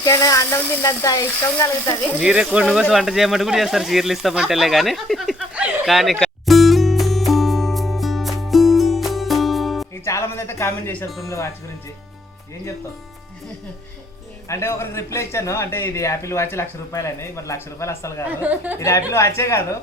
Chicken అన్నం తిన్నంత ఇష్టం కలుగుతుంది. మీరే కొన్ని కోసం వంట చేయమంటే కూడా చేస్తారు, చీరలు ఇస్తామంటేలే కానీ కానీ చాలా మంది అయితే కామెంట్ చేశారు ప్రిమిల వాచ్ గురించి. ఏం చెప్తావు? అంటే ఒకరికి రిప్లై ఇచ్చాను, అంటే ఇది యాపిల్ వాచ్ 1,00,000 రూపాయలని. మరి 1,00,000 రూపాయలు అస్సలు కాదు, ఇది యాపిల్ వాచే కాదు.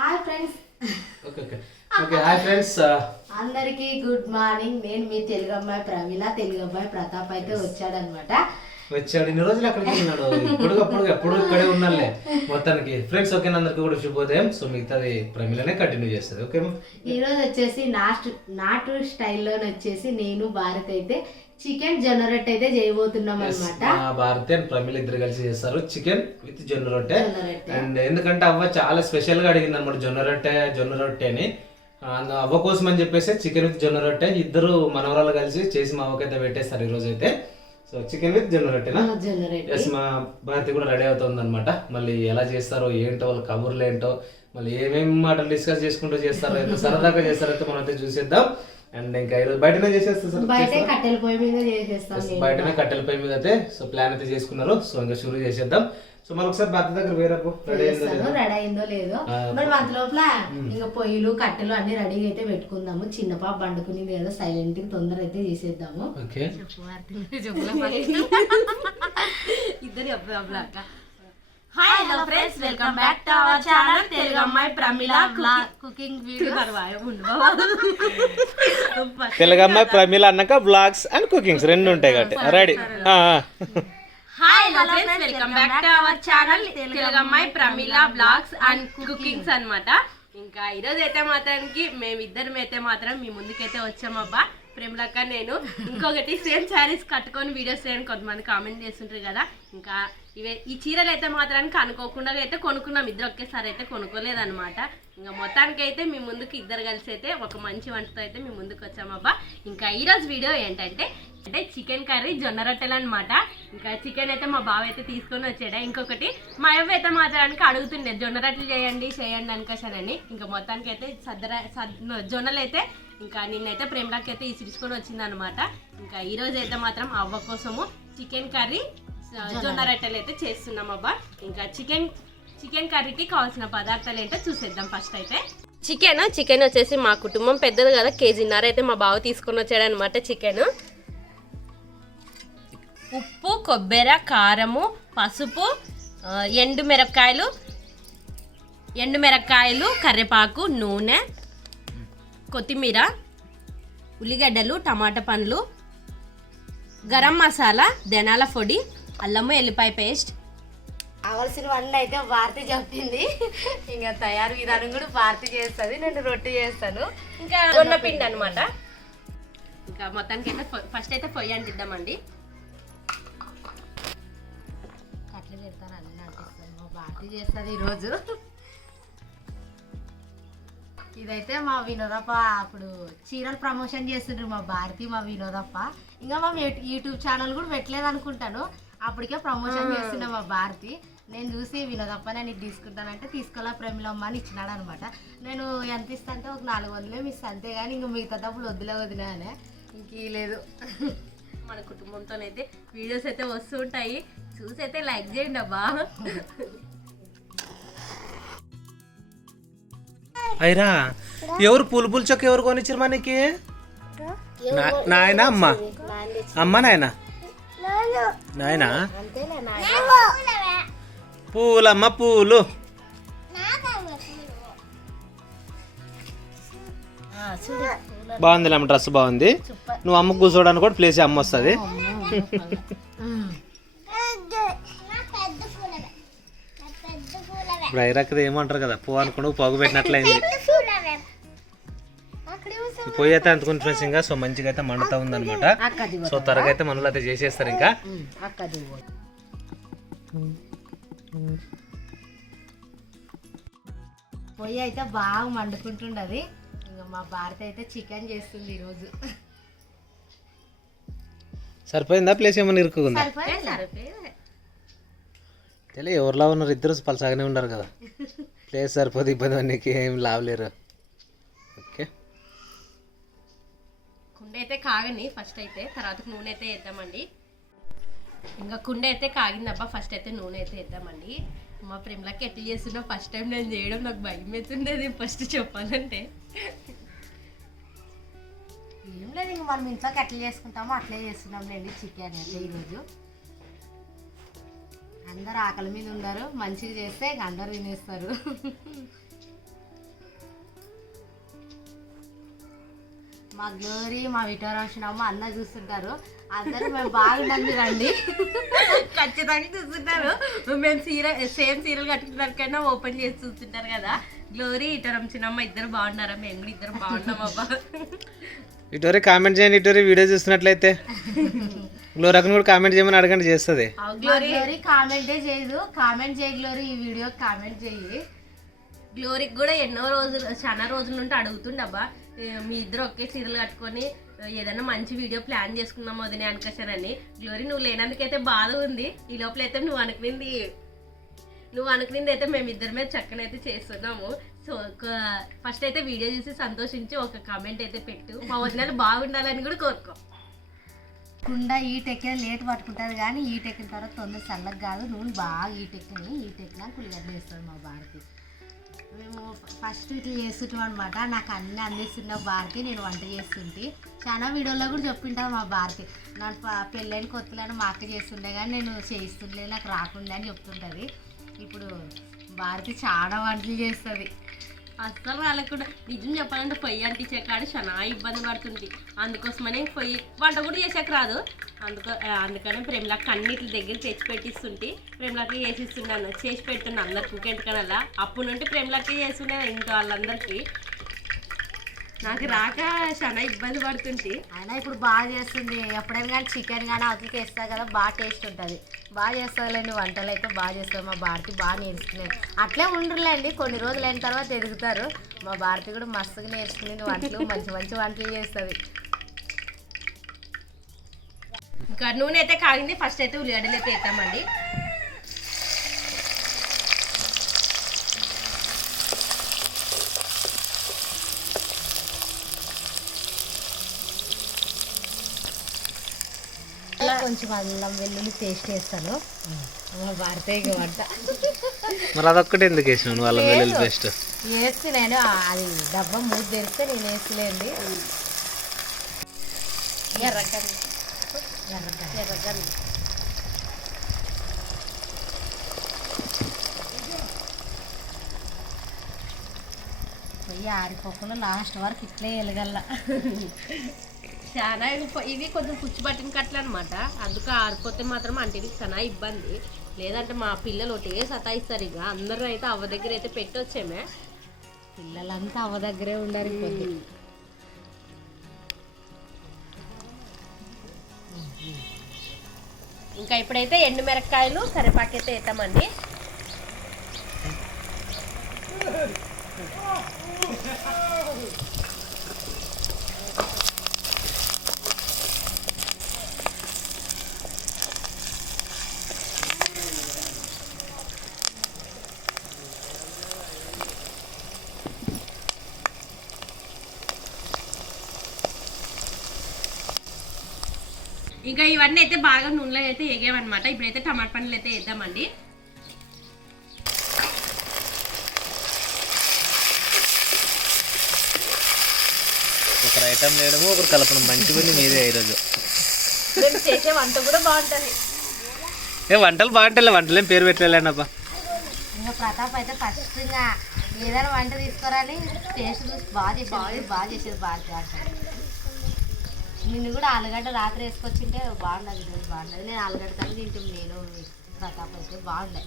Hi friends. హాయ్ ఫ్రెండ్స్, అందరికి గుడ్ మార్నింగ్. నేను మీ తెలుగు అమ్మాయి ప్రమీల. తెలుగు అమ్మాయి ప్రతాప్ అయితే వచ్చాడనమాట. వచ్చాడు ఇన్ని రోజులు అక్కడికి వెళ్ళినాడు, ఎప్పుడు ఇక్కడే ఉన్నాలే మొత్తానికి. ఫ్రెండ్స్ ఓకే, అందరికి కూడా శుభోదయం. సో మిగతాది ప్రమీలనే కంటిన్యూ చేస్తుంది. ఓకే, ఈ రోజు వచ్చేసి నాటు స్టైల్లో వచ్చేసి నేను భారత్ అయితే చికెన్ జొన్న రొట్టె అయితే చేయబోతున్నాం అనమాట. భారతి అండ్ ప్రమీల ఇద్దరు కలిసి చేస్తారు చికెన్ విత్ జొన్న రొట్టె. అండ్ ఎందుకంటే అవ్వ చాలా స్పెషల్ గా అడిగింది అనమాట జొన్న రొట్టె అని. అవ్వ కోసం అని చెప్పేసి చికెన్ విత్ జొన్న రొట్టె ఇద్దరు మనవరాలు కలిసి చేసి మా అవ్వకైతే పెట్టేస్తారు ఈ రోజు అయితే. సో చికెన్ విత్ జొన్న రొట్టెనా? ఎస్, మా భారతి కూడా రెడీ అవుతుంది అనమాట. మళ్ళీ ఎలా చేస్తారో ఏంటో, వాళ్ళ కబుర్లు ఏంటో, మళ్ళీ ఏమేమి మాటలు డిస్కస్ చేసుకుంటూ చేస్తారో, ఎంత సరదాగా చేస్తారో అయితే మనం అయితే చూసేద్దాం. అండ్ ఇంకా ఈరోజు బయటనే చేసేస్తాం, బయటనే కట్టెల పొయ్యి మీద అయితే. సో ప్లాన్ అయితే చేసుకున్నారు. సో ఇంకా షురూ చేసేద్దాం. సో మరి ఒకసారి భర్త దగ్గర వేరప్పు రెడీ అయిందో లేదో మరి అంత లోపల ఇంకా పొయ్యిలు కట్టెలు అన్ని రెడీగా అయితే పెట్టుకుందాము. చిన్న పాప పండుకునేది కదా, సైలెంట్ గా తొందర అయితే చేసేద్దాము. ఓకే, ఇద్దరు hi hello friends, welcome back to our channel Telugu అమ్మాయి ప్రమీల కుకింగ్ వీడియో. తెలుగు అమ్మాయి ప్రమీల అన్నాక బ్లాగ్స్ అండ్ కుకింగ్స్ రెండు ఉంటాయి కాబట్టి ready. Hi hello friends, welcome back to our channel Telugu అమ్మాయి ప్రమీల బ్లాగ్స్ అండ్ కుకింగ్స్ అన్నమాట. ఇంకా ఈరోజు అయితే మాత్రానికి మేమిద్దరం అయితే మాత్రం మీ ముందుకైతే వచ్చామబ్బా. ప్రేమలక్క నేను ఇంకొకటి సేమ్ శారీస్ కట్టుకొని వీడియోస్ చేయడానికి కొంతమంది కామెంట్ చేస్తుంటారు కదా. ఇంకా ఈ చీరలు అయితే మాత్రానికి అనుకోకుండా అయితే కొనుక్కున్నాం, ఇద్దరు ఒకేసారి అయితే కొనుక్కోలేదన్నమాట. ఇంకా మొత్తానికి అయితే మీ ముందుకు ఇద్దరు కలిసి అయితే ఒక మంచి వంటతో అయితే మీ ముందుకు వచ్చామబ్బా. ఇంకా ఈరోజు వీడియో ఏంటంటే చికెన్ కర్రీ జొన్న రొట్టెలు అనమాట. ఇంకా చికెన్ అయితే మా బావ అయితే తీసుకొని వచ్చాడా. ఇంకొకటి మా అవ్వ అయితే మాత్రానికి అడుగుతుండే జొన్న రొట్టెలు చేయండి అనుకోసానని. ఇంకా మొత్తానికి అయితే జొన్నలు అయితే ఇంకా నిన్నైతే ప్రేమలకి అయితే ఇసిరించుకొని వచ్చింది అనమాట. ఇంకా ఈ రోజు అయితే మాత్రం అవ్వ కోసము చికెన్ కర్రీ జొన్న రొట్టెలు అయితే చేస్తున్నాం అబ్బా. ఇంకా చికెన్ కర్రీకి కావాల్సిన పదార్థాలు ఏంటో చూసేద్దాం. ఫస్ట్ అయితే చికెన్ వచ్చేసి మా కుటుంబం పెద్దది కదా, 1.5 kg అయితే మా బావ తీసుకొని వచ్చాడు అనమాట. చికెన్, ఉప్పు, కొబ్బరి, కారము, పసుపు, ఎండుమిరపకాయలు, కరివేపాకు, నూనె, కొత్తిమీర, ఉల్లిగడ్డలు, టమాటా పండ్లు, గరం మసాలా, ధనియాల పొడి, అల్లము ఎల్లిపాయ పేస్ట్. కావాల్సినవన్నీ అయితే భారతి చెప్పింది. ఇంకా తయారు విధానం కూడా భారతి చేస్తుంది, నేను రొట్టె చేస్తాను. ఇంకా జొన్న పిండి అనమాట. ఇంకా మొత్తానికి అయితే ఫస్ట్ అయితే పొయ్యి అంటిద్దామండి. కట్లు పెడతాను, అన్నీ అంటిస్తాను. భారతి చేస్తుంది ఈరోజు. ఇదైతే మా వినోదప్ప అప్పుడు చీరలు ప్రమోషన్ చేస్తుండ్రు మా భారతి, మా వినోదప్ప. ఇంకా మా యూట్యూబ్ ఛానల్ కూడా పెట్టలేదు అనుకుంటాను, అప్పటికే ప్రమోషన్ చేస్తున్నా మా భారతి. నేను చూసి వినోదప్ప నేను ఇది తీసుకుంటానంటే తీసుకోవాలా ప్రమిలమ్మ అని ఇచ్చినాడు అనమాట. నేను ఎంత ఇస్తా అంటే ఒక 400 మిస్, అంతేగాని ఇంకా మిగతా డబ్బులు వదిలే అనే ఇంక లేదు. మన కుటుంబంతోనైతే వీడియోస్ అయితే వస్తుంటాయి, చూసి అయితే లైక్ చేయండి అబ్బా. అయిరా ఎవరు పూలు చొక్క ఎవరు కొనిచ్చారు మనకి? నాయన అమ్మ నాయన పూలమ్మ పూలు. బాగుంది అమ్మ, డ్రెస్ బాగుంది. నువ్వు అమ్మకు కూర్చోడానికి కూడా ప్లేస్ అమ్మ వస్తుంది. ఇప్పుడు ఐరాకది ఏమంటారు కదా, పువ్వు అనుకుంటూ పొగ పెట్టినట్లయింది. ఈ పొయ్యి అయితే అందుకుని ఫ్రెండ్స్ ఇంకా సో మంచిగా అయితే మండుతా ఉందన్నమాట. సో త్వరగా అయితే మనలో అయితే చేసేస్తారు ఇంకా. పొయ్యి అయితే బాగా మండుకుంటుండది. ఇంకా మా భారత అయితే చికెన్ చేస్తుంది ఈరోజు. సరిపోయిందా ప్లేస్ ఏమైనా ఇరుక్కుందా? సరిపోయింది. తెలియ ఎవరిలా ఉన్నారు ఇద్దరు పలసాగానే ఉన్నారు కదా. ప్లేస్ సరిపోతే ఇబ్బంది అన్నికి ఏం లావలేరు. ఓకే కుండ అయితే కాగని ఫస్ట్ అయితే, తర్వాత నూనె అయితే వేద్దామండి. ఇంకా కుండ అయితే కాగిందబ్బా, ఫస్ట్ అయితే నూనె అయితే వేద్దామండి. మా ప్రేమలకి ఎట్లా చేస్తున్నా ఫస్ట్ టైం నేను చేయడం నాకు భయం అవుతుండేది ఫస్ట్ చెప్పాలంటే. ఏం లేదు, ఇంక మనం ఇంట్లోకి ఎట్లా చేసుకుంటామో అట్లే చేస్తున్నాం లేండి చికెన్ అయితే ఈరోజు. అందరు ఆకలి మీద ఉన్నారు, మంచిగా చేస్తే ఇంక అందరు తినేస్తారు. మా గ్లోరీ మా విటోరాషనమ్మ అందరు చూస్తుంటారు. అందరూ మేము బాగుండండి రండి ఖచ్చితంగా చూస్తుంటారు. మేము సేమ్ సీరియల్ కట్టుకున్నకన్నా ఓపెన్ చేసి చూస్తుంటారు కదా. గ్లోరీ ఇటరం చిన్నమ్మ ఇద్దరు బాగున్నారా, మేము కూడా ఇద్దరు బాగున్నాం అబ్బా. ఇటువరే కామెంట్ చేయండి, ఇటువరే వీడియో చూస్తున్నట్లయితే. గ్లోరీని కూడా కామెంట్ చేయమని అడగండి, చేస్తుంది. గ్లోరీ కామెంటే చేయదు. కామెంట్ చేయి గ్లోరీ, ఈ వీడియో కామెంట్ చేయి. గ్లోరీకి కూడా చాలా రోజుల నుండి అడుగుతుండబ్బా, మీ ఇద్దరు ఒకే సీరియల్ కట్టుకొని ఏదైనా మంచి వీడియో ప్లాన్ చేసుకుందాం వదిలే అనుకోసానని. గ్లోరీ నువ్వు లేనందుకైతే బాధ ఉంది. ఈ లోపల అయితే నువ్వు అనుకునింది అయితే మేమిద్దరి మీద చక్కనైతే చేస్తున్నాము. సో ఫస్ట్ అయితే వీడియో చూసి సంతోషించి ఒక కామెంట్ అయితే పెట్టు. మా వదినాలు బాగుండాలని కూడా కోరుకో. కుండ ఈటెక్కిన లేట్ పట్టుకుంటుంది కానీ ఈటెక్కిన తర్వాత తొందర చల్లగా కాదు. నూనె బాగా ఈటెక్కినా కులిగడ్డలు వేస్తాడు మా భారతి. మేము ఫస్ట్ ఇట్లా చేస్తుంటాం అనమాట. నాకు అన్నీ అందిస్తున్న భారతి, నేను వంట చేస్తుంటే చాలా వీడియోలో కూడా చెప్పింటాను మా భారతి. నాకు పెళ్ళైన కొత్తలను మా అక్క చేస్తుండే కానీ నేను చేస్తుండే, నాకు రాకుండా అని చెప్తుంటుంది. ఇప్పుడు భారతి చాలా వంటలు చేస్తుంది. అస్సలు రాలేకుండా నిజం చెప్పాలంటే పొయ్యి అంటించే కాడ చాలా ఇబ్బంది పడుతుంది. అందుకోసమనే పొయ్యి వంట కూడా చేసాక రాదు. అందుకనే ప్రేమలకు అన్నిటి దగ్గర తెచ్చి పెట్టిస్తుంటే ప్రేమలకి చేసిస్తున్నాను, చేసి పెడుతున్నాను అందరికి ఇంకెంతకనల్లా. అప్పుడు నుండి ప్రేమలకి చేస్తుండే ఇంట్లో వాళ్ళందరికీ. నాకు రాక చాలా ఇబ్బంది పడుతుంది. అయినా ఇప్పుడు బాగా చేస్తుంది. ఎప్పుడైనా కానీ చికెన్ కానీ అవతలకి వేస్తా కదా, బాగా టేస్ట్ ఉంటుంది. బాగా చేస్తుందిలేండి వంటలు అయితే బాగా చేస్తుంది మా భారతి. బాగా నేర్చుకునేది అట్లే ఉండరులేండి, కొన్ని రోజులు అయిన తర్వాత ఎదుగుతారు. మా భారతి కూడా మస్తుగా నేర్చుకునేది వంటలు, మంచి మంచి వంటలు చేస్తుంది. ఇంకా నూనె అయితే కాగింది. ఫస్ట్ అయితే ఉల్లిగడ్డలు అయితే వేద్దామండి. కొంచెం అల్లం వెల్లుల్లి పేస్ట్ వేస్తాను. మా భారతి వంట మరి అదొక్కటి ఎందుకు వేసినావు నువ్వు అల్లం వెల్లుల్లి పేస్ట్? వేసి నేను అది డబ్బా మూడు తెరిస్తే నేను వేసిలేండి. ఎర్రగడ్డ పొయ్యి ఆరిపోకుండా లాస్ట్ వరకు ఇట్లే వెలగల్లా. చాలా ఇవి కొంచెం పుచ్చి పట్టిన కట్టలు అనమాట. అందుకు ఆరిపోతే మాత్రం అంటే చాలా ఇబ్బంది. లేదంటే మా పిల్లలు ఒకటే సతాయిస్తారు. ఇక అందరూ అయితే అవ్వ దగ్గర అయితే పెట్టొచ్చేమే. పిల్లలంతా అవ్వ దగ్గరే ఉండరు. ఇంకా ఇప్పుడైతే ఎండు మిరపకాయలు కరివేపాకు అయితే వేద్దామండి. ఇంకా ఇవన్నీ అయితే బాగా నూనెలో అయితే వేగామన్నమాట. ఇప్పుడైతే టమాటా పండ్లు అయితే వేద్దామండి. ఒకరు ఐటమ్ వేయడము ఒకరు కలపడం మంచిగా మీదే ఈరోజు. మేము చేసే వంట కూడా బాగుంటుంది. వంటలు బాగుంటాయి, వంటలేం పేరు పెట్టలేనబ్బా. ఇంకా ప్రతాప్ అయితే ఫస్ట్ ఇంకా ఏదైనా వంట తీసుకురాని టేస్ట్ చూసి బాగా చేసేది బాగా. నిన్ను కూడా ఆలుగడ్డ రాత్రి వేసుకొచ్చింటే బాగుండదు, ఈరోజు బాగుండదు. నేను ఆలుగడ్డ కానీ తింటాం నేను ప్రతాప్ అయితే బాగుండే.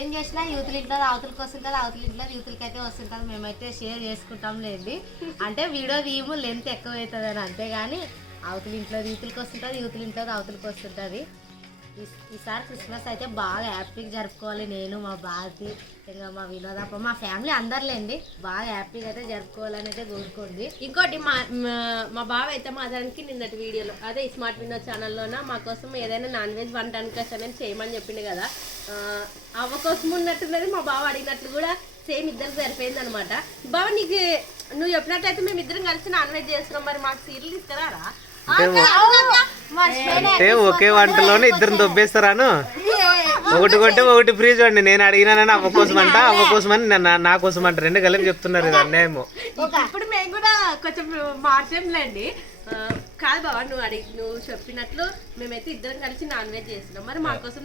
ఏం చేసినా యూతుల ఇంట్లో అవతలకి వస్తుంటుంది, అవతల ఇంట్లో యూతులకి అయితే వస్తుంటుంది. మేమైతే షేర్ చేసుకుంటాం లేండి. అంటే వీడియో తీయము లెంత్ ఎక్కువ అవుతుంది అని, అంతేగాని అవతల ఇంట్లో యూతులకి వస్తుంటుంది, యూతుల ఇంట్లో అవతలకి వస్తుంటుంది. ఈసారి క్రిస్మస్ అయితే బాగా హ్యాపీగా జరుపుకోవాలి. నేను మా భారతి ఇంకా మా వినోదప్ప మా ఫ్యామిలీ అందరులేండి బాగా హ్యాపీగా అయితే జరుపుకోవాలని అయితే కోరుకోండి. ఇంకోటి మా బావ అయితే మాత్రానికి నిన్నటి వీడియోలో అదే స్మార్ట్ వినోద్ ఛానల్లోన మా కోసం ఏదైనా నాన్ వెజ్ వంట అనుకోసం చేయమని చెప్పింది కదా, అవ్వ కోసం ఉన్నట్టున్నది. మా బావ అడిగినట్లు కూడా సేమ్ ఇద్దరికి సరిపోయింది అనమాట. బావ నీకు నువ్వు చెప్పినట్టయితే మేము ఇద్దరం కలిసి నాన్ వెజ్ చేస్తున్నాం, మరి మాకు సీరియల్ తీసుకురారా? అంటే ఒకే వంటలోనే ఇద్దరు దొబ్బేస్తారాను, ఒకటి కొంటే ఒకటి ఫ్రీజ్ అండి. నేను అడిగినానని అవ్వ కోసం అంట, అవ్వ కోసం అని నా కోసం అంట, రెండు కలిపి చెప్తున్నారు ఇది అన్యాయము. ఇప్పుడు మేము కూడా కొంచెం మార్చేంలేండి. కాదు బాబా నువ్వు చెప్పినట్లు మేమైతే ఇద్దరం కలిసి నాన్ వెజ్ చేస్తున్నాం, మరి మా కోసం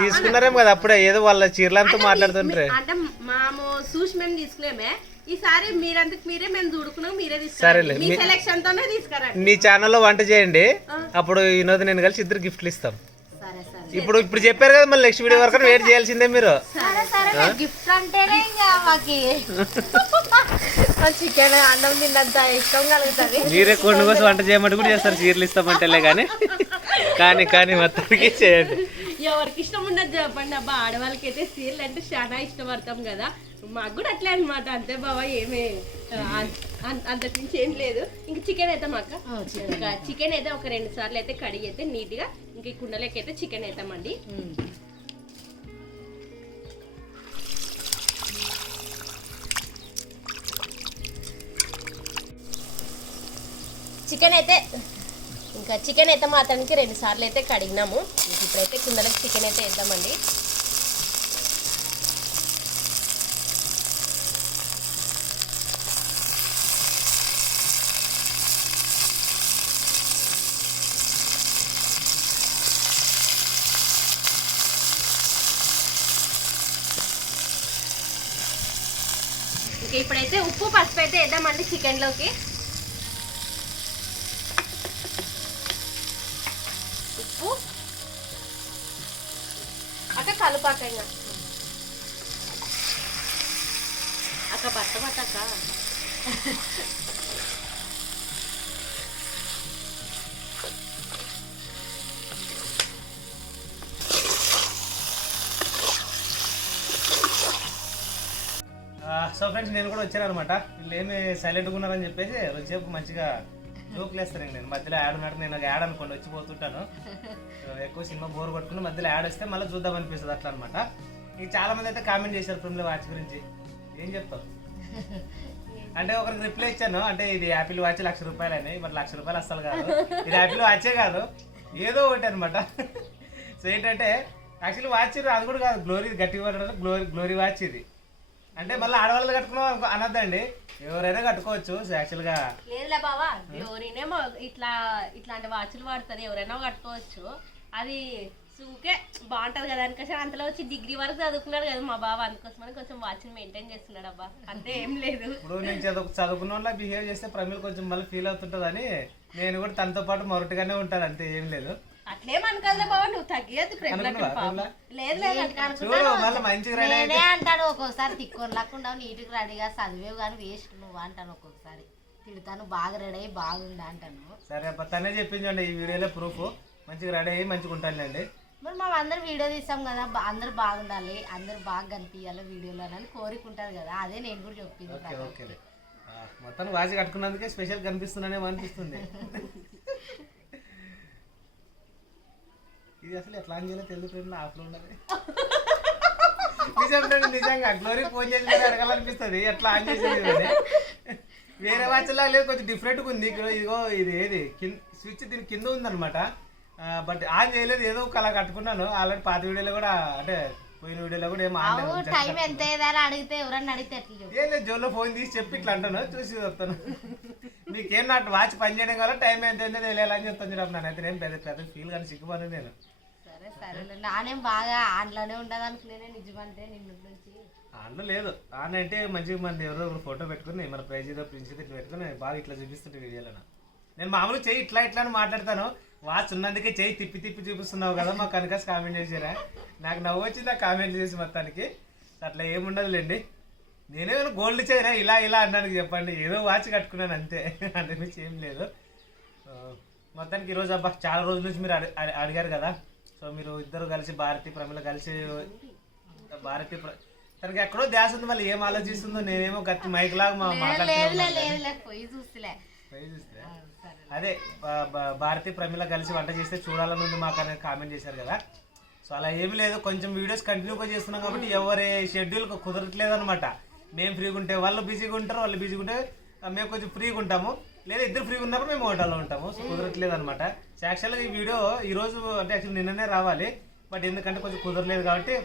తీసుకున్నారేమో కదా అప్పుడే, ఏదో వాళ్ళ చీరలంతా మాట్లాడుతుంటారు. అంటే మేము చూసి మేము తీసుకునేమే, ఈసారి మీరంతకు మీరే మేము చూడుకున్నాం, మీరే తీసుకురండి, మీ సెలెక్షన్ తోనే తీసుకురండి. మీ ఛానల్లో వంట చేయండి, అప్పుడు వినోద్ నేను కలిసి ఇద్దరు గిఫ్ట్లు ఇస్తాం. ఇప్పుడు చెప్పారు కదా, మళ్ళీ నెక్స్ట్ వీడియో వరకు వెయిట్ చేయాల్సిందే మీరు. గిఫ్ట్ అంటేనే ఇంకా మాకి చికెన్ అన్నం తిన్నంత ఇష్టం కలుగుతుంది. మీరే కొన్ని కోసం వంట చేయమంటే కూడా చేస్తారు, చీరలు ఇస్తామంటేలే కానీ మొత్తానికి చేయండి. ఎవరికి ఇష్టం ఉన్నది చెప్పండి అబ్బా. ఆడవాళ్ళకి అయితే సీరియల్ అంటే చాలా ఇష్టపడతాం కదా, మాకు కూడా అట్లే అనమాట. అంతే బాబా, ఏమి అంతకు మించి ఏం లేదు. ఇంకా చికెన్ అయితే మాకు చికెన్ అయితే ఒక 2 సార్లు అయితే కడిగి అయితే నీట్గా ఇంక ఈ కుండలకి అయితే చికెన్ వేద్దామండి. చికెన్ అయితే మాత్రానికి 2 సార్లు అయితే కడిగినాము. ఇప్పుడైతే కుండలకి చికెన్ అయితే వేద్దామండి. ఇప్పుడైతే ఉప్పు పసుపు అయితే వేద్దామండి చికెన్లోకి. ఉప్పు అక్క కలుపాక అక్క పట్టక సో ఫ్రెండ్స్ నేను కూడా వచ్చాను అనమాట. వీళ్ళు ఏమి సైలెంట్గా ఉన్నారని చెప్పేసి వచ్చేపు మంచిగా జోకులు వేస్తాను. నేను మధ్యలో యాడ్ ఉన్నట్టు నేను యాడ్ అనుకోండి వచ్చిపోతుంటాను. ఎక్కువ సినిమా బోర్ కొట్టుకుని మధ్యలో యాడ్ వస్తే మళ్ళీ చూద్దాం అనిపిస్తుంది అట్లా అనమాట. ఇంక చాలా మంది అయితే కామెంట్ చేశారు ఫ్రెండ్లీ వాచ్ గురించి. ఏం చెప్తావు అంటే ఒకరికి రిప్లై ఇచ్చాను, అంటే ఇది యాపిల్ వాచ్ ₹1,00,000 అని. మరి ₹1,00,000 అస్సలు కాదు, ఇది యాపిల్ వాచే కాదు, ఏదో ఒకటి అనమాట. సో ఏంటంటే యాక్చువల్లీ వాచ్ అది కూడా కాదు, గ్లోరీ గట్టిగా గ్లోరీ వాచ్ ఇది. అంటే మళ్ళీ ఆడవాళ్ళు కట్టుకున్నాం అనద్దండి, ఎవరైనా కట్టుకోవచ్చు. యాక్చువల్గా లేదులే బావా, గ్లోరీనే ఇట్లాంటి వాచ్లు వాడుతుంది, ఎవరైనా కట్టుకోవచ్చు. అది సూకే బాగుంటది కదా అందుకోసం. అంతలో వచ్చి డిగ్రీ వరకు చదువుకున్నాడు కదా మా బావ, అందుకోసమని కొంచెం వాచ్ని మెయింటైన్ చేస్తున్నాడు అబ్బా, అంతే ఏం లేదు. ఇప్పుడు నేను చదువుకున్న వాళ్ళ బిహేవ్ చేస్తే ప్రమిళ కొంచెం మళ్ళీ ఫీల్ అవుతుంటదని నేను కూడా తనతో పాటు మొరటుగానే ఉంటాను, అంతే ఏం లేదు. అట్లేమనుకోదులే బాబా, నువ్వు తగ్గేది నేనే అంటాను ఒక్కొక్కసారి తిక్కొనలేకుండా నీటికి రెడీగా చదివేవు కానీ వేస్ట్ నువ్వు అంటాను. ఒక్కొక్కసారి తిడతాను, బాగా రెడీ అయ్యి బాగుండా అంటాను. సరే అబ్బా, తనే చెప్పించండి ఈ వీడియోలో ప్రూఫ్. మంచిగా రెడీ అయ్యి మంచిగా ఉంటానులేండి. మరి మేము అందరు వీడియో తీస్తాం కదా, అందరు బాగుండాలి, అందరు బాగా కనిపించాలి వీడియోలో అని కోరికుంటారు కదా, అదే నేను కూడా చెప్పింది. ఓకే మొత్తం వాచి కట్టుకున్నందుకే స్పెషల్ కనిపిస్తున్నానేమో అనిపిస్తుంది. ఇది అసలు ఎట్లా చేయాలో తెలుగు ఆఫ్లో ఉండాలి. నిజంగా గ్లోరీ ఫోన్ చేసి అడగాలనిపిస్తుంది ఎట్లా ఆన్ చేసేది. వేరే వాచ్లా లేదు, కొంచెం డిఫరెంట్గా ఉంది. ఇదిగో ఇది ఏది స్విచ్ దీని కింద ఉందన్నమాట, బట్ ఆన్ చేయలేదు, ఏదో ఒక అలా కట్టుకున్నాను. ఆల్రెడీ పాత వీడియోలో కూడా అంటే పోయిన వీడియోలో కూడా ఏం టైం ఎంత అడిగితే ఎవరన్నా అడిగితే ఏం లేదు, జోలో ఫోన్ తీసి చెప్పి ఇట్లా అంటాను, చూసి చెప్తాను. మీకేం నా వాచ్ పని చేయడం వల్ల టైం ఎంత అయిందో తెలియాలని చెప్తాను చూడప్పుడు. నానైతే నేను పెద్ద ఫీల్ కానీ సిగ్గుపడి నేను. సరే నానేం బాగా ఆన్లోనే ఉండదు అనుకునే నిజమంటే నిన్న నుంచి ఆన్లో లేదు. ఆన్ అంటే మంచిగా మంది ఎవరో ఫోటో పెట్టుకుని మన ప్రైజ్ ఏదో ప్రిన్స్ ఇట్లా పెట్టుకుని బాగా ఇట్లా చూపిస్తుంటే వీడియోలో. నేను మామూలుగా చెయ్యి ఇట్లా ఇట్లా అని మాట్లాడతాను, వాచ్ ఉన్నందుకే చెయ్యి తిప్పి తిప్పి చూపిస్తున్నావు కదా మా కనకాస్ కామెంట్ చేసారా. నాకు నవ్వు వచ్చింది ఆ కామెంట్ చేసి మొత్తానికి. అట్లా ఏముండదులేండి. నేనేమైనా గోల్డ్ చేయరా ఇలా ఇలా అన్నానికి చెప్పండి, ఏదో వాచ్ కట్టుకున్నాను అంతే, అంతకుమించి ఏం లేదు. మొత్తానికి ఈరోజు అబ్బా చాలా రోజుల నుంచి మీరు అడిగారు కదా. సో మీరు ఇద్దరు కలిసి భారతి ప్రమిళ కలిసి తనకి ఎక్కడో ధ్యాస ఉంది, మళ్ళీ ఏం ఆలోచిస్తుందో. నేనేమో గట్టి మైక్ లాగా అదే భారతి ప్రమిళ కలిసి వంట చేస్తే చూడాలని ఉంది మాకు అనేది కామెంట్ చేశారు కదా. సో అలా ఏమి లేదు, కొంచెం వీడియోస్ కంటిన్యూగా చేస్తున్నాం కాబట్టి ఎవరి షెడ్యూల్ కుదరట్లేదు అనమాట. మేము ఫ్రీగా ఉంటే వాళ్ళు బిజీగా ఉంటారు, వాళ్ళు బిజీగా ఉంటే మేము కొంచెం ఫ్రీగా ఉంటాము, లేదా ఇద్దరు ఫ్రీగా ఉన్నప్పుడు మేము హోటల్లో ఉంటాము. సో కుదరట్లేదు అనమాట. సో యాక్చువల్గా ఈ వీడియో ఈరోజు అంటే యాక్చువల్ నిన్ననే రావాలి, బట్ ఎందుకంటే కొంచెం కుదరలేదు కాబట్టి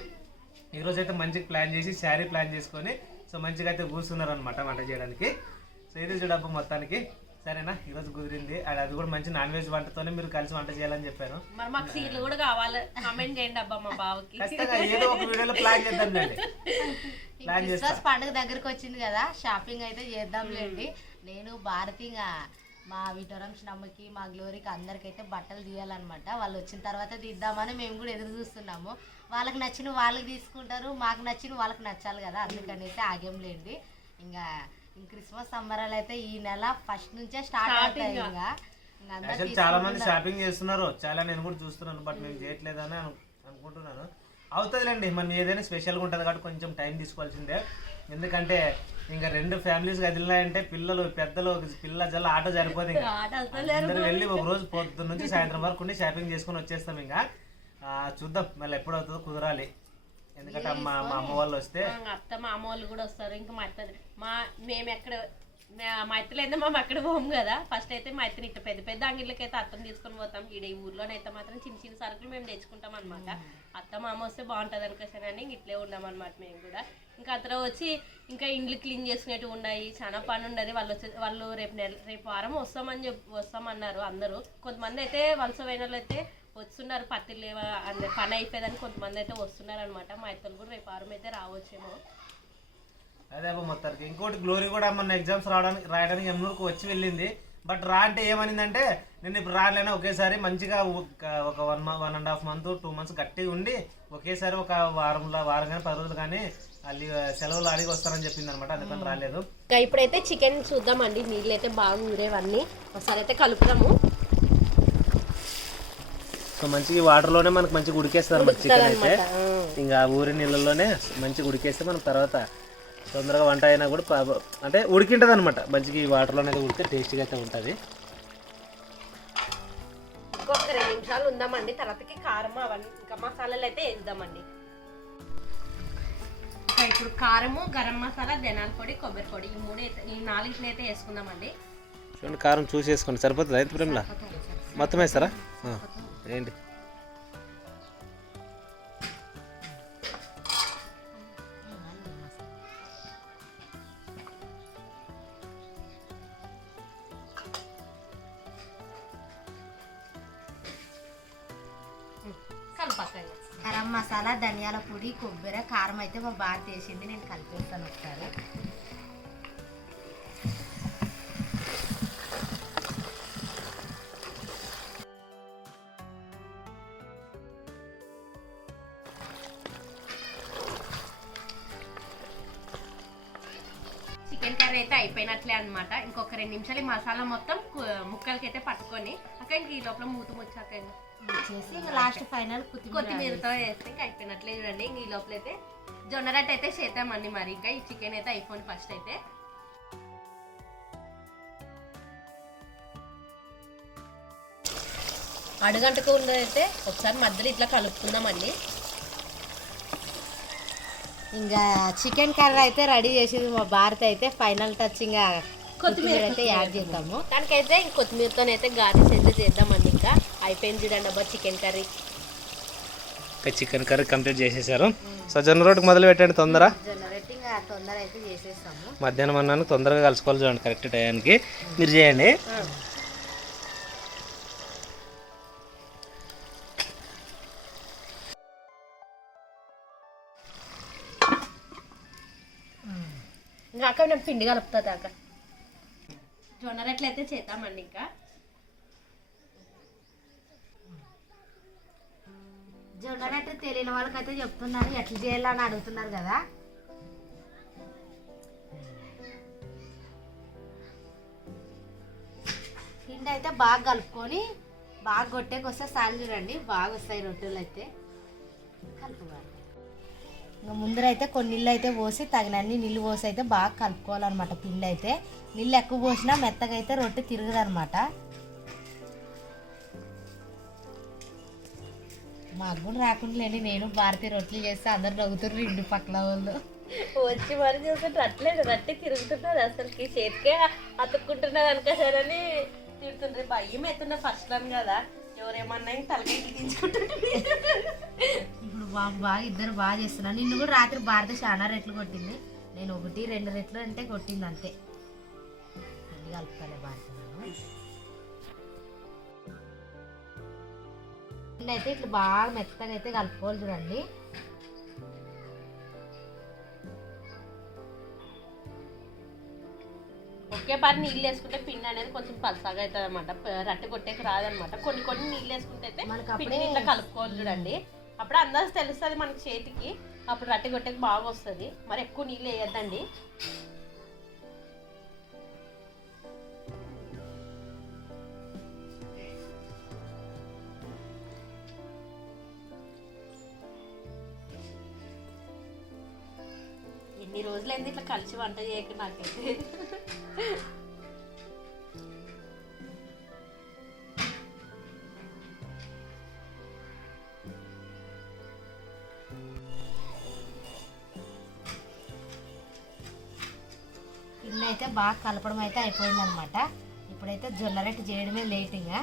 ఈరోజు అయితే మంచిగా ప్లాన్ చేసి శారీ ప్లాన్ చేసుకొని సో మంచిగా అయితే కూర్చున్నారు అనమాట వంట చేయడానికి. సో ఇది చూడబ్బా మొత్తానికి సరేనా, ఈరోజు కుదిరింది. అది కూడా మంచి నాన్ వెజ్ వంటతోనే మీరు కలిసి వంట చేయాలని చెప్పాను. మరి మాకు సీట్లు కూడా కావాలి, కామెంట్ చేయండి అబ్బా మా బావకి. ఖచ్చితంగా ఏదో ఒక వీడియోలో ప్లాన్ చేద్దాం. ప్లాన్ చేస్తాం. పండుగ దగ్గరకు వచ్చింది కదా, షాపింగ్ అయితే చేద్దాంలేండి. నేను భారతీగా మా విటోరం అమ్మకి మా గ్లోరీకి అందరికైతే బట్టలు తీయాలన్నమాట. వాళ్ళు వచ్చిన తర్వాత తీద్దామని మేము కూడా ఎదురు చూస్తున్నాము. వాళ్ళకి నచ్చిన వాళ్ళకి తీసుకుంటారు, మాకు నచ్చిన వాళ్ళకి నచ్చాలి కదా, అందుకని అయితే ఆగేంలేండి. ఇంకా క్రిస్మస్ సంబరాలు అయితే ఈ నెల ఫస్ట్ నుంచే స్టార్ట్ అవుతాయి. ఇంకా చాలా మంది షాపింగ్ చేస్తున్నారు, చాలా నేను కూడా చూస్తున్నాను, బట్ మేము చేయట్లేదని అనుకుంటున్నాను. అవుతుందిలేండి, మనం ఏదైనా స్పెషల్గా ఉంటుంది కాబట్టి కొంచెం టైం తీసుకోవాల్సిందే. ఎందుకంటే ఇంకా 2 ఫ్యామిలీస్ కదిలినాయంటే పిల్లలు పెద్దలు పిల్ల జల్ల ఆటో సరిపోదు. ఇంకా అందరూ వెళ్ళి ఒక రోజు పొద్దున్న నుంచి సాయంత్రం వరకు ఉండి షాపింగ్ చేసుకుని వచ్చేస్తాం. ఇంకా చూద్దాం మళ్ళీ ఎప్పుడు అవుతుందో కుదరాలి. ఎందుకంటే మా అమ్మ వాళ్ళు వస్తే అత్త మా అమ్మ వాళ్ళు కూడా వస్తారు. ఇంకా మేము ఎక్కడ మా ఇత్తలు అయితే మేము ఎక్కడ పోము కదా. ఫస్ట్ అయితే మా ఇత్తని ఇట్లా పెద్ద పెద్ద అంగిళ్ళకి అయితే అత్తను తీసుకొని పోతాం. ఈ ఊర్లోనైతే మాత్రం చిన్న చిన్న సరుకులు మేము తెచ్చుకుంటాం అనమాట. అత్త మా అమ్మ వస్తే బాగుంటుంది అనుకోసానని ఇట్లే ఉన్నాం అనమాట మేము కూడా. ఇంకా అతను వచ్చి ఇంకా ఇండ్లు క్లీన్ చేసుకునేవి ఉన్నాయి, చాలా పని ఉండదు. వాళ్ళు రేపు వారం వస్తామన్నారు అందరూ. కొంతమంది అయితే వలస వైనలు అయితే వస్తున్నారు, పత్తిలు పని అయిపోయేదని కొంతమంది అయితే వస్తున్నారు అనమాట. మా ఇత్తలు కూడా రేపు వారం అయితే రావచ్చేమో. అదే అబ్బా మొత్తానికి. ఇంకోటి గ్లోరీ కూడా మొన్న ఎగ్జామ్స్ రాయడానికి ఎమ్నూరుకు వచ్చి వెళ్ళింది. బట్ రా అంటే ఏమనిందంటే నేను ఇప్పుడు రాలేనా, ఒకేసారి మంచిగా ఒక 1.5 month 2 months గట్టిగా ఉండి ఒకేసారి ఒక వారం కానీ 10 రోజులు కానీ అల్లి సెలవులు అడిగి వస్తారని చెప్పింది అనమాట. అందుకని రాలేదు. ఇప్పుడైతే చికెన్ చూద్దామండి. నీళ్ళు అయితే బాగా ఊరేవన్నీ ఒకసారి అయితే కలుపుదాము. సో మంచిగా వాటర్లోనే మనకు మంచిగా ఉడికేస్తారు అన్నమాట చికెన్ అయితే. ఇంకా ఊరి నీళ్ళలోనే మంచిగా ఉడికేస్తే మనం తర్వాత తొందరగా వంట అయినా కూడా అంటే ఉడికింటుంది అనమాట. మంచిగా ఈ వాటర్లోనే ఉడితే టేస్టీగా అయితే ఉంటుంది. ఇంకొక 2 నిమిషాలు ఉందామండి, తర్వాతకి కారం అవన్నీ ఇంకా మసాలాలు అయితే వేద్దామండి. ఇంకా ఇప్పుడు కారము, గరం మసాలా, ధనియాల పొడి, కొబ్బరి పొడి ఈ 4 అయితే వేసుకుందామండి. చూడండి కారం చూసి వేసుకోండి, సరిపోతుంది అయితే ప్రేమలా. మొత్తం వేస్తారా ఏంటి? గరం మసాలా, ధనియాల పొడి, కొబ్బరి, కారం అయితే మా బాగా చేసింది. నేను కలిపేస్తాను ఒకసారి. చికెన్ కర్రీ అయితే అయిపోయినట్లే అనమాట. ఇంకొక 2 నిమిషాలు ఈ మసాలా మొత్తం ముక్కలకి అయితే పట్టుకొని అక్క ఇంక ఈ లోపల మూత ముచ్చాక చేసి లాస్ట్ ఫైనల్ కొత్తిమీరతో వేస్తే ఇంకా అయిపోయినట్లే. చూడండి ఇంక ఈ లోపల అయితే జొన్న రొట్టె అయితే చేద్దామండి. మరి ఇంకా ఈ చికెన్ అయితే అయిపోయింది. ఫస్ట్ అయితే అడుగంటకు ఉన్నదైతే ఒకసారి మధ్యలో ఇట్లా కలుపుకుందామండి. ఇంకా చికెన్ కర్రీ అయితే రెడీ చేసింది మా భారత్. అయితే ఫైనల్ టచ్ ఇంకా కొత్తిమీర అయితే యాడ్ చేద్దాము. దానికైతే ఇంక కొత్తిమీరతో అయితే గార్నిష్ అయితే చేద్దామండి. ఇంకా అయిపోయింది చూడండి అబ్బా chicken curry. Chicken curry complete చేసేసారు. సో జొన్న రొట్టెకి మొదలు పెట్టండి తొందర. జొన్న రొట్టె ఇంకా తొందర అయితే చేసేస్తాము. మధ్యాహ్నం అన్నాను తొందరగా కలుసుకోవాలి చూడండి, కరెక్ట్ టైంకి మీరు చేయండి. ఇంకా అక్క నేను పిండి కలుపుతుంది అక్క. జొన్న రొట్టెలు అయితే చేద్దామండి. ఇంకా జొన్న రొట్టె తెలియని వాళ్ళకైతే చెప్తున్నాను ఎట్లా చేయాలని అడుగుతున్నారు కదా. పిండి అయితే బాగా కలుపుకొని బాగా కొట్టేకొస్తే సాలు చూడండి, బాగా వస్తాయి రొట్టెలు అయితే. కలుపుకోవాలి. ఇంకా ముందరైతే కొన్ని నీళ్ళు అయితే పోసి తగినన్ని నీళ్ళు పోసి అయితే బాగా కలుపుకోవాలన్నమాట. పిండి అయితే నీళ్ళు ఎక్కువ పోసినా మెత్తగా అయితే రొట్టె తిరగదనమాట. మాకు కూడా రాకుండా లేండి, నేను భారతీయ రొట్టెలు చేస్తే అందరు నవ్వుతున్నారు ఇంటి పక్కల వాళ్ళు. వచ్చి మరి చూస్తుంటే అట్లేదు రట్టి తిరుగుతున్నది, అసలుకి చేతికే అతుక్కుంటున్నది అనుకోసారని తిడుతుండ్రి. భయం అవుతున్నా ఫస్ట్ టైం కదా, ఎవరేమన్నా తలకాయ తీయించుకుంటుంటే. ఇప్పుడు బాగా ఇద్దరు బాగా చేస్తున్నారు. నిన్ను కూడా రాత్రి భారత చాలా రెట్లు కొట్టింది, నేను 1-2 రెట్లు అంటే కొట్టింది అంతే. అన్ని కలుపుతానే భారత అయితే ఇట్లా బాగా మెత్తగా అయితే కలుపుకోవాలి చూడండి. ఒకే పారి నీళ్ళు వేసుకుంటే పిండి అనేది కొంచెం పలసాగా అవుతుంది అనమాట, రట్టి కొట్టేకి రాదనమాట. కొన్ని నీళ్ళు వేసుకుంటే అయితే పిండి ఇట్లా కలుపుకోవాలి చూడండి. అప్పుడు అందాజు తెలుస్తుంది మనకి చేతికి, అప్పుడు రట్టి కొట్టేకి బాగా వస్తుంది. మరి ఎక్కువ నీళ్ళు వేయద్దండి. ఎన్ని రోజులైంది ఇట్లా కలిసి వంట చేయక నాకైతే. పిండి అయితే బాగా కలపడం అయితే అయిపోయింది అనమాట. ఇప్పుడైతే జొన్న రొట్టె చేయడమే లేట్. ఇంకా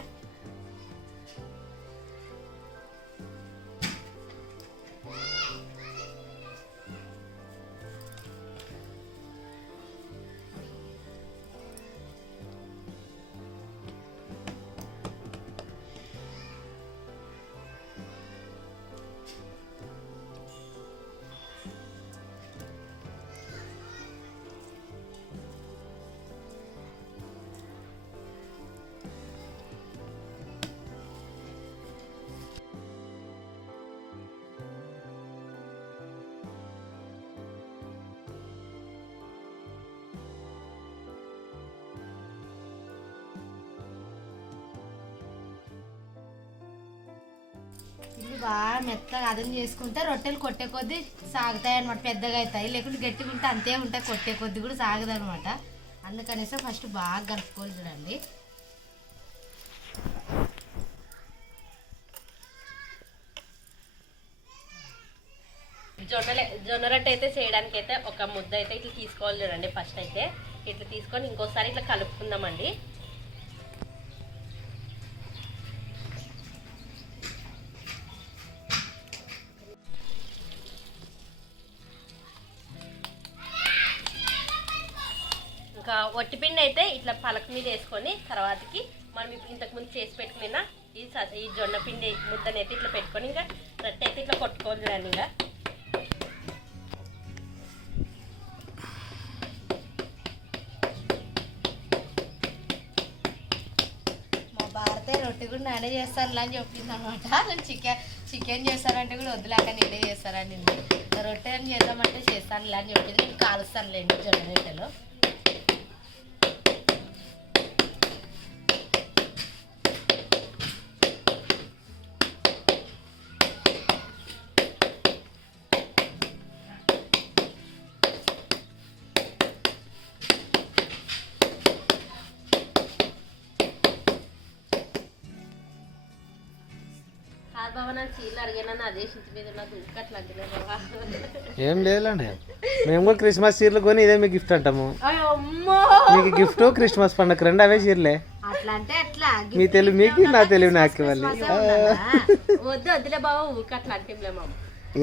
ఇవి బాగా మెత్తగా అదం చేసుకుంటే రొట్టెలు కొట్టే కొద్దీ సాగుతాయి అనమాట, పెద్దగా అవుతాయి. లేకుంటే గట్టిగా ఉంటే అంతే ఉంటాయి, కొట్టే కొద్దీ కూడా సాగదు అనమాట. అందుకనేసి ఫస్ట్ బాగా కలుపుకోవాలి చూడండి. జొన్న రొట్టె అయితే చేయడానికి అయితే ఒక ముద్ద అయితే ఇట్లా తీసుకోవాలి చూడండి. ఫస్ట్ అయితే ఇట్లా తీసుకొని ఇంకోసారి ఇట్లా కలుపుకుందామండి. ఇంకా ఒట్టిపిండి అయితే ఇట్లా పలక మీద వేసుకొని తర్వాతకి మనం ఇప్పుడు ఇంతకుముందు చేసి పెట్టుకున్న ఈ జొన్న పిండి ముద్దనైతే అయితే ఇట్లా పెట్టుకొని ఇంకా రొట్టె అయితే ఇట్లా కొట్టుకోవాలి చూడండి. ఇంకా మా భారతే రొట్టె కూడా నేనే చేస్తాను అని చెప్పింది అనమాట. చికెన్ చేస్తారంటే కూడా వద్దులేక నేనే చేస్తారని రొట్టె అని చేద్దామంటే చేస్తాను ఇలా అని చెప్పింది. నేను కాలుస్తానులేండి జొన్న రొట్టెలో. ఏం లేదులేండి, మేము కూడా క్రిస్మస్ చీరలు కొని ఇదే మీకు గిఫ్ట్ అంటాము. మీకు గిఫ్ట్ క్రిస్మస్ పండుగ రెండు అవే చీరలే. మీ తెలివి మీకు, నా తెలివి నాకు ఇవ్వాలి. వద్దు వద్దులే బాబా ఊరికి అట్లా అంటే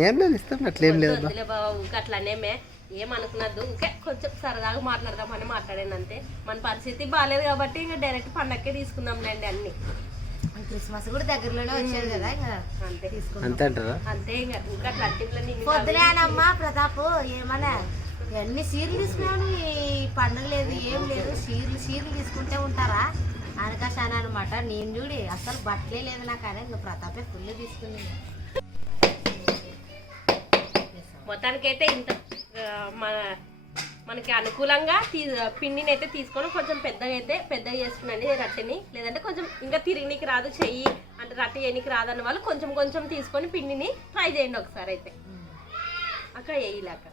ఏం లేదు, ఇస్తాం అట్లేం లేదు. వద్దులే బాబా ఊరికి అట్లానేమే ఏమనుకున్నద్దు. ఊకే కొంచెం సరదాగా మాట్లాడదామని మాట్లాడాను అంతే. మన పరిస్థితి బాగాలేదు కాబట్టి ఇంకా డైరెక్ట్ పండగకే తీసుకుందాంలేండి అన్ని. క్రిస్మస్ కూడా దగ్గరలోనే వచ్చాడు కదా, అంతే అంటారా? అంతే ఇంకా అట్లా పొద్దులేనమ్మా ప్రతాప్ ఏమన్నా ఎన్ని సీర్లు తీసుకున్నాను, ఈ పండుగ లేదు ఏం లేదు, సీర్లు తీసుకుంటే ఉంటారా అనకాశాన అనమాట. నేను చూడి అసలు బట్టలే లేదు నాకు, అనే ఇంకా ప్రతాపే ఫుల్ తీసుకుంది. మొత్తానికైతే ఇంత మనకి అనుకూలంగా పిండిని అయితే తీసుకొని కొంచెం పెద్దగా చేసుకున్నాండి రట్టెని. లేదంటే కొంచెం ఇంకా తిరిగినికి రాదు, చెయ్యి అంటే రట్టె చేయనికి రాదన్న వాళ్ళు కొంచెం కొంచెం తీసుకొని పిండిని ట్రై చేయండి ఒకసారి. అయితే అక్కడ వేయలేక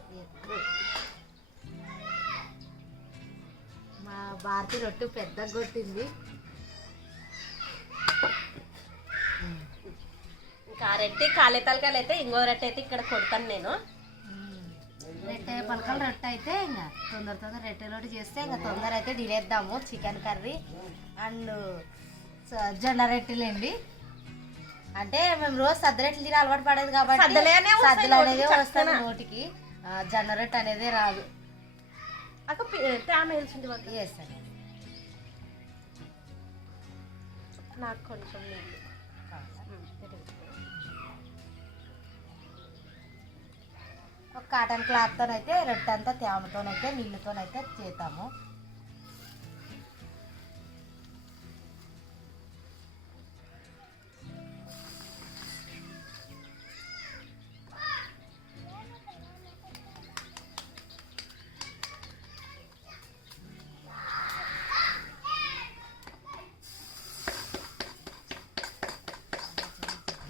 మా భారతి రొట్టె పెద్దగా కొట్టింది. ఇంకా రొట్టె కాలే తలకాయలు అయితే ఇంకో రొట్టె అయితే ఇక్కడ కొడతాను నేను. రొట్టె పలకల రొట్టె అయితే ఇంకా తొందర రొట్టె రోటి చేస్తే ఇంకా తొందర అయితే తినేద్దాము. చికెన్ కర్రీ అండ్ జొన్న రొట్టెలండి. అంటే మేము రోజు సద్ద రొట్టెలు తిని అలవాటు పడేది కాబట్టి సద్దులు అనేది వస్తుంది నోటికి, జొన్న రొట్టె అనేది రాదు. వేస్తాను నాకు కొంచెం ఒక కాటన్ క్లాత్తోనైతే రొట్టె అంతా తేమతోనైతే నీళ్ళతోనైతే చేస్తాము.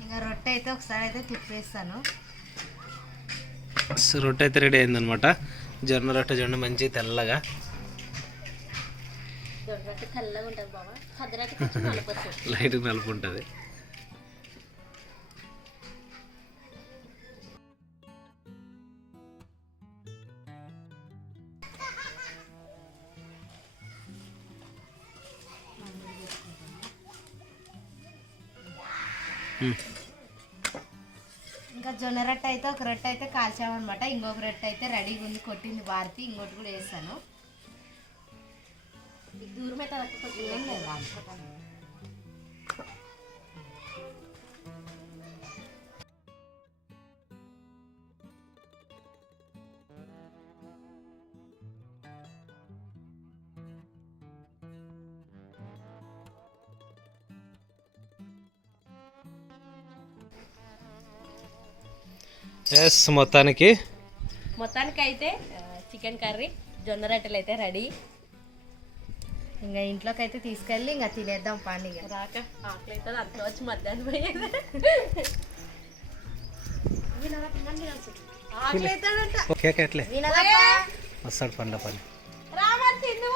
ఇంకా రొట్టె అయితే ఒకసారి అయితే తిప్పేస్తాను. రొట్టె అయితే రెడీ అయిందనమాట. జొన్న రొట్టె చూడండి మంచి తెల్లగా లైట్ నలుపు ఉంటుంది. ఇంకా జొన్న రొట్టె అయితే ఒక రొట్టె అయితే కాల్చామన్నమాట. ఇంకొక రొట్టె అయితే రెడీగా ఉంది, కొట్టింది భారతి. ఇంకోటి కూడా వేస్తాను. దూరం అయితే ఏం లేదు. ఎస్ మొత్తానికి అయితే చికెన్ కర్రీ జొన్న రొట్టెలు అయితే రెడీ. ఇంకా ఇంట్లోకి అయితే తీసుకెళ్ళి ఇంకా తినేద్దాం పండుగ. రాక ఆకలి అవుతుంది అంత వచ్చి మధ్యాహ్నం పోయేది. ఆకలి అవుతాడంట వస్తాడు పండ్ల పని. రామని తిందు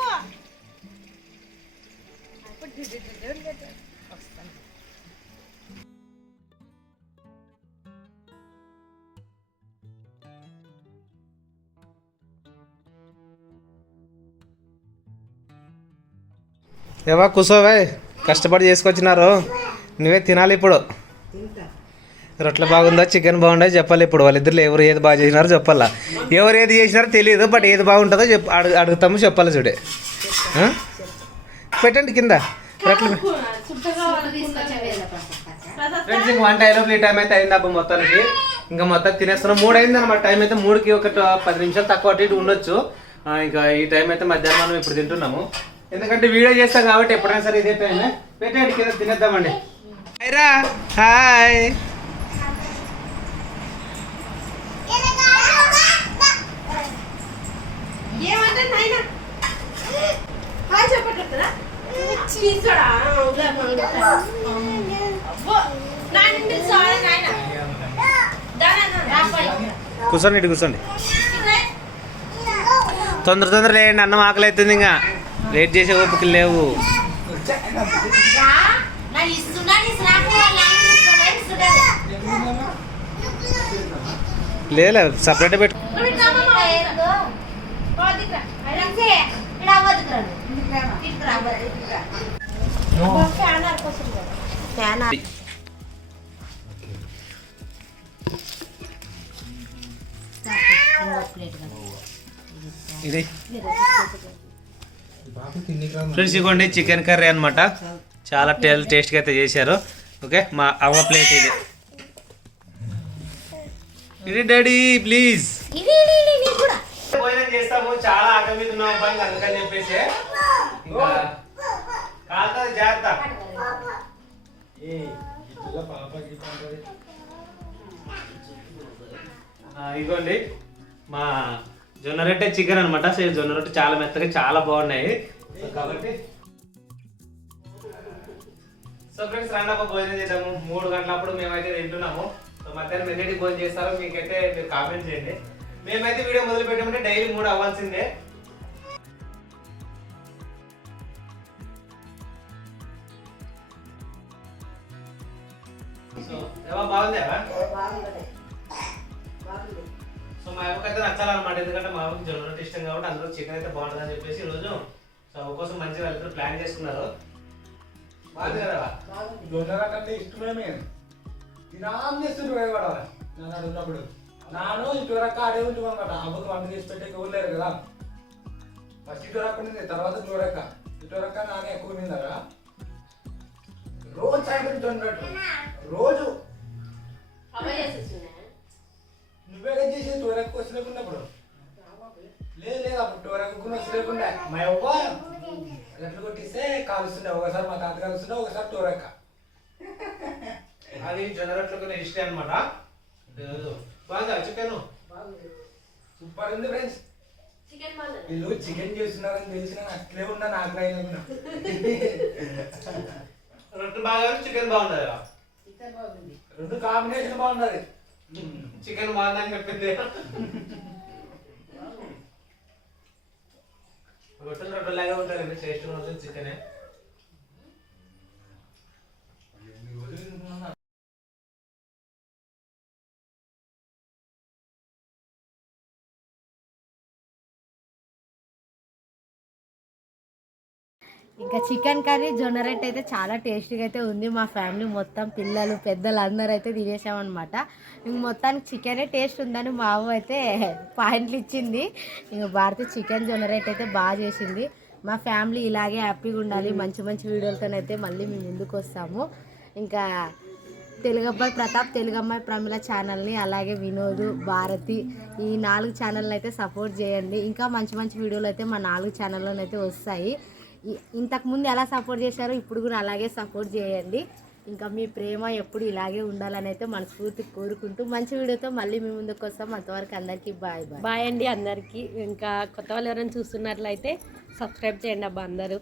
ఏవా కూర్చోవే, కష్టపడి చేసుకొచ్చినారు, నువ్వే తినాలి ఇప్పుడు. రొట్టెలు బాగుందా చికెన్ బాగుందా చెప్పాలి ఇప్పుడు. వాళ్ళిద్దరు ఎవరు ఏది బాగా చేసినారో చెప్పాలా. ఎవరు ఏది చేసినారో తెలియదు, బట్ ఏది బాగుంటుందో అడుగుతాము చెప్పాలి. చూడే పెట్టండి కింద రొట్టెలు. ఫ్రెండ్స్ ఇంక వంట అయినప్పుడు ఈ టైం అయితే అయింది అప్పుడు మొత్తానికి. ఇంకా మొత్తం తినేస్తున్నాం. 3 అయింది అనమాట టైం అయితే. 3కి ఒక 10 నిమిషాలు తక్కువ అటు ఇటు ఉండొచ్చు. ఇంకా ఈ టైం అయితే మధ్యాహ్నం మనం ఇప్పుడు తింటున్నాము. ఎందుకంటే వీడియో చేస్తాం కాబట్టి ఎప్పుడైనా సరే ఇదే టైం. పెట్టండి కింద తినేద్దామండి. హాయ్రా, హాయ్. కూర్చోండి, ఇటు కూర్చోండి. తొందర లేండి, అన్నం ఆకలి అవుతుంది. ఇంకా వెయిట్ చేసే ఓపిక లేవు. లేదు సపరేట్ పెట్టు. ఇది ఫ్రెండ్స్ ఇవ్వండి చికెన్ కర్రీ అనమాట. చాలా టేస్ట్గా అయితే చేశారు. ఓకే మా అవ్వ ప్లేట్ ఇది. ఇది డాడీ ప్లీజ్. భోజనం చేస్తాము, చాలా ఆకలి మీద ఉన్నాం పని అందుకని చెప్పేసి. కాదు జాగ్రత్త. ఇదిగోండి మా జొన్న రొట్టె చికెన్ అనమాట. సో జొన్న రొట్టె చాలా మెత్తగా చాలా బాగున్నాయి కాబట్టి సో ఫ్రెండ్స్ రాండప్ప భోజనం చేద్దాము. 3 గంటలప్పుడు మేమైతే తింటున్నాము. సో మధ్యాహ్నం ఎన్నింటికి భోజనం చేస్తారో మీకైతే మీరు కామెంట్ చేయండి. మేమైతే వీడియో మొదలు పెట్టామంటే డైలీ 3 అవ్వాల్సిందే. సో ఏవా బాగుందేవా? సో మా అమ్మకైతే నచ్చాలన్నమాట, ఎందుకంటే మా అమ్మకి జొన్న రొట్టె ఇష్టం కాబట్టి అందులో చికెన్ అయితే బాగుంటుంది అని చెప్పేసి ఈరోజు సో అవ్వ కోసం మంచిగా వెళ్తారు ప్లాన్ చేసుకున్నారు. బాగుంది కదా? జొన్న రొట్టె ఇష్టమేమే తినాం చేస్తుండ్రు కూడా నాన్న ఉన్నప్పుడు. నాను ఇటువరకు ఆడే ఉంటుంది అనమాట. అమ్మకు వంట చేసి పెట్టే ఊర్లేరు కదా. ఫస్ట్ ఇటువరకు ఉండింది, తర్వాత ఇటువరక్క నాన్న ఎక్కువ ఉండిందరా. రోజు సాయంత్రం జొన్న రొట్టె రోజు. నువ్వే కదా చేసేది టోరకు వచ్చలేకున్నప్పుడు? లేదు అప్పుడు టోరకు వచ్చలేకుండా మా అవ్వ రెట్లు కొట్టిస్తే కాలుస్తుండే. ఒకసారి మా తాత కాలుస్తుండే, ఒకసారి టోరక్క. అది జొన్న రొట్టెలకు ఇష్టం అనమాట. బాగుందా చికెన్? సూపర్ ఉంది ఫ్రెండ్స్. వీళ్ళు చికెన్ చేస్తున్నారని తెలిసిన అట్లే ఉన్నా నాకు అయినా. రొట్టె బాగా చికెన్ బాగుంది. రెండు కాంబినేషన్ బాగున్నది. చికెన్ బాగుందని చెప్పింది. రొట్టెలాగా ఉంటుంది టేస్ట్ ఉంటుంది చికెనే. ఇంకా చికెన్ కర్రీ జొన్న రొట్టె అయితే చాలా టేస్టీగా అయితే ఉంది. మా ఫ్యామిలీ మొత్తం పిల్లలు పెద్దలు అందరూ అయితే తినేసామన్నమాట. ఇంక మొత్తానికి చికెనే టేస్ట్ ఉందని మా అవ్వ అయితే పాయింట్లు ఇచ్చింది. ఇంక భారతి చికెన్ జొన్న రొట్టె అయితే బాగా చేసింది. మా ఫ్యామిలీ ఇలాగే హ్యాపీగా ఉండాలి, మంచి మంచి వీడియోలతోనైతే మళ్ళీ మేము ముందుకు వస్తాము. ఇంకా తెలుగబ్బాయి ప్రతాప్, తెలుగమ్మాయి ప్రమిళ ఛానల్ని, అలాగే వినోద్, భారతి, ఈ 4 ఛానల్ని అయితే సపోర్ట్ చేయండి. ఇంకా మంచి మంచి వీడియోలు అయితే మా 4 ఛానల్లోనైతే వస్తాయి. ఇంతకుముందు ఎలా సపోర్ట్ చేశారో ఇప్పుడు కూడా అలాగే సపోర్ట్ చేయండి. ఇంకా మీ ప్రేమ ఎప్పుడు ఇలాగే ఉండాలని అయితే మనస్ఫూర్తి కోరుకుంటూ మంచి వీడియోతో మళ్ళీ మీ ముందుకు వస్తాం. అంతవరకు అందరికీ బాయ్ బాయ్. బాయ్ అండి అందరికీ. ఇంకా కొత్త వాళ్ళు ఎవరైనా చూస్తున్నట్లయితే సబ్స్క్రైబ్ చేయండి అబ్బా అందరూ.